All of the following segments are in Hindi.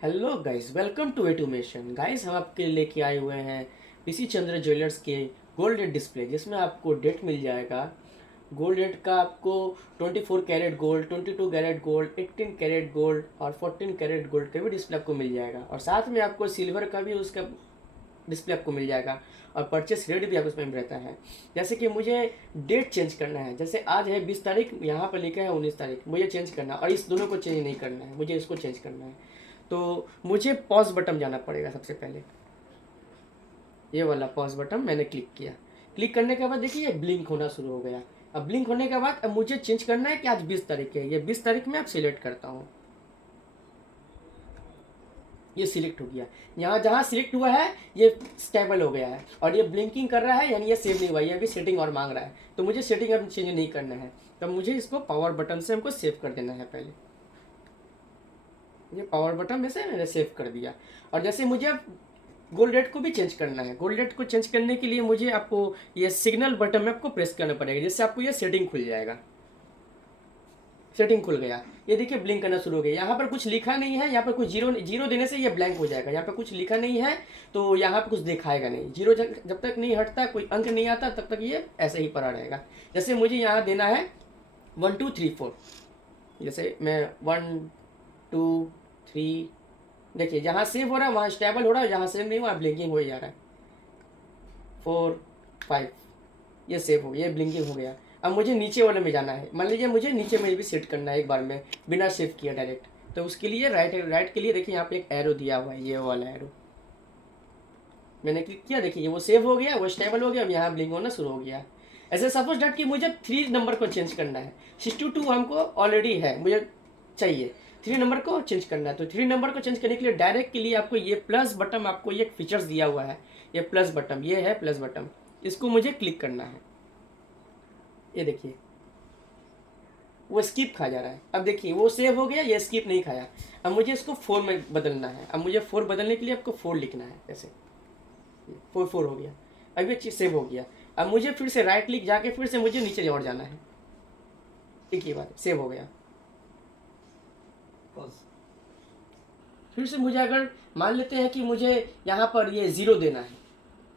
Hello guys, welcome to automation. Guys, हम आपके लेके आए हुए हैं पीसी चंद्र ज्वेलर्स के गोल्ड रेट डिस्प्ले, जिसमें आपको डेट मिल जाएगा। गोल्ड रेट का आपको 24 carat gold, 22 carat gold, 18 carat gold और 14 कैरेट गोल्ड का भी डिस्प्ले आपको मिल जाएगा। और साथ में आपको सिल्वर का भी उसका डिस्प्ले आपको मिल जाएगा। और परचेस रेट भी आपको उसमें रहता है। जैसे कि मुझे डेट चेंज करना है, जैसे आज है 20 तारीख, यहाँ पर लिखा है 19 तारीख, मुझे चेंज करना है। और इस दोनों को चेंज नहीं करना है, मुझे इसको चेंज करना है। तो मुझे पॉज बटन जाना पड़ेगा। सबसे पहले ये वाला पॉज बटन मैंने क्लिक किया। क्लिक करने के बाद देखिए ये ब्लिंक होना शुरू हो गया। अब ब्लिंक होने के बाद अब मुझे चेंज करना है कि आज 20 तारीख है। ये 20 तारीख में आप सिलेक्ट करता हूँ। ये सिलेक्ट हो गया। यहाँ जहाँ सिलेक्ट हुआ है ये स्टेबल हो गया है और ये ब्लिंकिंग कर रहा है, यानी ये सेव नहीं हुआ। ये अभी सेटिंग और मांग रहा है, तो मुझे सेटिंग अब चेंज नहीं करना है। तब मुझे इसको पावर बटन से हमको सेव कर देना है। पहले ये पावर बटन में से मैंने सेव कर दिया। और जैसे मुझे अब गोल्ड रेट को भी चेंज करना है। गोल्ड रेट को चेंज करने के लिए मुझे आपको ये सिग्नल बटन में आपको प्रेस करना पड़ेगा, जिससे आपको ये सेटिंग खुल जाएगा। सेटिंग खुल गया। ये देखिए ब्लिंक करना शुरू हो गया। यहाँ पर कुछ लिखा नहीं है, यहाँ पर कुछ जीरो जीरो देने से ये ब्लैंक हो जाएगा। यहाँ पर कुछ लिखा नहीं है तो यहाँ पर कुछ दिखाएगा नहीं। जीरो जब तक नहीं हटता, कोई अंक नहीं आता, तब तक ये ऐसे ही पड़ा रहेगा। जैसे मुझे यहाँ देना है 1 2 3 4। जैसे मैं 1 2 3, देखिए जहाँ सेव हो रहा है वहाँ स्टेबल हो रहा है, जहाँ सेव नहीं हुआ ब्लिंकिंग हो जा रहा है। 4 5, ये सेव हो गया, ये ब्लिंकिंग हो गया। अब मुझे नीचे वाले में जाना है। मान लीजिए मुझे नीचे में भी सेट करना है एक बार में, बिना सेव किया डायरेक्ट। तो उसके लिए राइट के लिए देखिए यहाँ पे एक एरो दिया हुआ है, ये वाला एरो मैंने क्लिक किया। देखिए वो सेव हो गया, वो स्टेबल हो गया। अब यहाँ ब्लिंक होना शुरू हो गया। ऐसे सपोज डैट कि मुझे 3 नंबर को चेंज करना है। 62 हमको ऑलरेडी है, मुझे चाहिए 3 नंबर को चेंज करना है। तो 3 नंबर को चेंज करने के लिए डायरेक्ट के लिए आपको ये प्लस बटन, आपको ये फीचर्स दिया हुआ है। ये प्लस बटन, ये है प्लस बटन, इसको मुझे क्लिक करना है। ये देखिए वो स्किप खा जा रहा है। अब देखिए वो सेव हो गया, ये स्किप नहीं खाया। अब मुझे इसको 4 में बदलना है। अब मुझे 4 बदलने के लिए आपको 4 लिखना है। ऐसे 4 हो गया। अब ये चीज़ सेव हो गया। अब मुझे फिर से राइट क्लिक जाके फिर से मुझे नीचे और जाना है। एक ही बात, सेव हो गया। फिर से मुझे अगर मान लेते हैं कि मुझे यहाँ पर ये 0 देना है,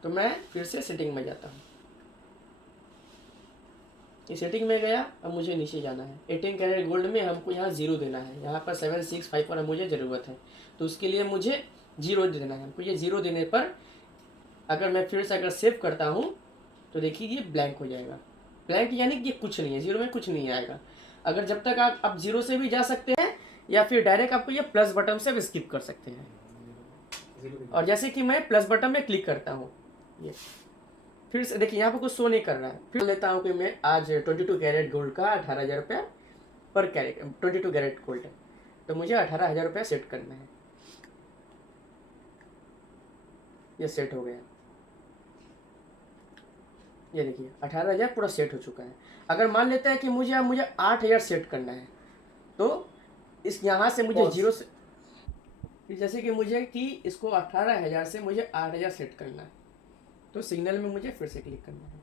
तो मैं फिर से सेटिंग में जाता हूँ। ये सेटिंग में गया। अब मुझे नीचे जाना है। 18 कैरेट गोल्ड में हमको यहाँ 0 देना है। यहाँ पर 765 पर मुझे ज़रूरत है, तो उसके लिए मुझे 0 देना है। हमको ये 0 देने पर अगर मैं फिर से अगर सेव करता हूँ तो देखिए ये ब्लैंक हो जाएगा। ब्लैंक यानी कि ये कुछ नहीं है, 0 में कुछ नहीं आएगा। अगर जब तक आप 0 से भी जा सकते हैं, या फिर डायरेक्ट आपको ये प्लस बटन से भी स्किप कर सकते हैं। और जैसे कि मैं प्लस बटन में क्लिक करता हूँ, ये फिर से देखिए यहाँ पर कुछ शो नहीं कर रहा है। फिर लेता हूँ कि मैं आज 22 कैरेट गोल्ड का 18,000 रुपया पर कैरेट, 22 कैरेट गोल्ड है, तो मुझे 18,000 रुपया सेट करना है। ये सेट हो गया। ये देखिए 18,000 पूरा सेट हो चुका है। अगर मान लेते हैं कि मुझे 8,000 सेट करना है, तो इस यहाँ से मुझे जीरो से, जैसे कि मुझे कि इसको 18,000 से मुझे 8,000 सेट करना है, तो सिग्नल में मुझे फिर से क्लिक करना है।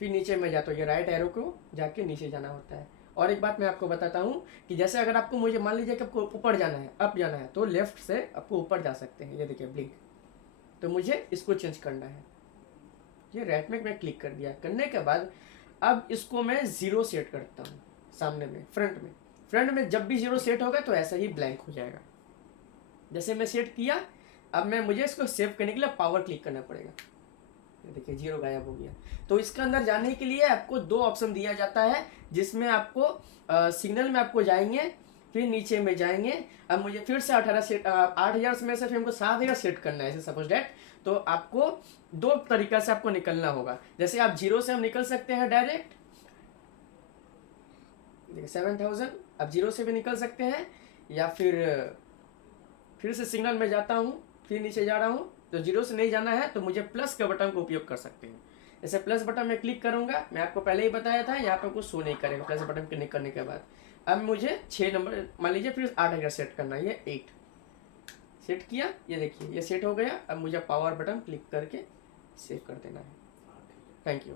फिर नीचे में जाता हूँ, ये राइट एरो को जाके नीचे जाना होता है। और एक बात मैं आपको बताता हूँ कि जैसे अगर आपको मुझे मान लीजिए कि आपको ऊपर जाना है, अप जाना है, तो लेफ्ट से आपको ऊपर जा सकते हैं। ये देखिए ब्लिंक, तो मुझे इसको चेंज करना है। ये राइट में मैं क्लिक कर दिया। करने के बाद अब इसको मैं 0 सेट करता हूँ सामने में, फ्रंट में जब भी 0 सेट होगा तो ऐसा ही ब्लैंक हो जाएगा। जैसे मैं सेट किया, अब मुझे इसको सेव करने के लिए पावर क्लिक करना पड़ेगा। देखिए 0 गायब हो गया। तो इसके अंदर जाने के लिए आपको 2 ऑप्शन दिया जाता है, जिसमें आपको सिग्नल में आपको जाएंगे, फिर नीचे में जाएंगे। अब मुझे फिर से 8,000 में से फिर हमको 7,000 सेट करना है, सपोज डैट। तो आपको 2 तरीका से आपको निकलना होगा। जैसे आप 0 से हम निकल सकते हैं डायरेक्ट, देखिए 7,000, आप 0 से भी निकल सकते हैं, या फिर से सिग्नल में जाता हूँ, फिर नीचे जा रहा हूँ। तो 0 से नहीं जाना है तो मुझे प्लस के बटन का उपयोग कर सकते हैं। जैसे प्लस बटन में क्लिक करूंगा, मैं आपको पहले ही बताया था, यहाँ पर कुछ शो नहीं करेगा प्लस बटन क्लिक करने के बाद। अब मुझे 6 नंबर मान लीजिए, फिर 8,000 सेट करना है। ये 8 सेट किया, ये देखिए ये सेट हो गया। अब मुझे पावर बटन क्लिक करके सेव कर देना है। Thank you.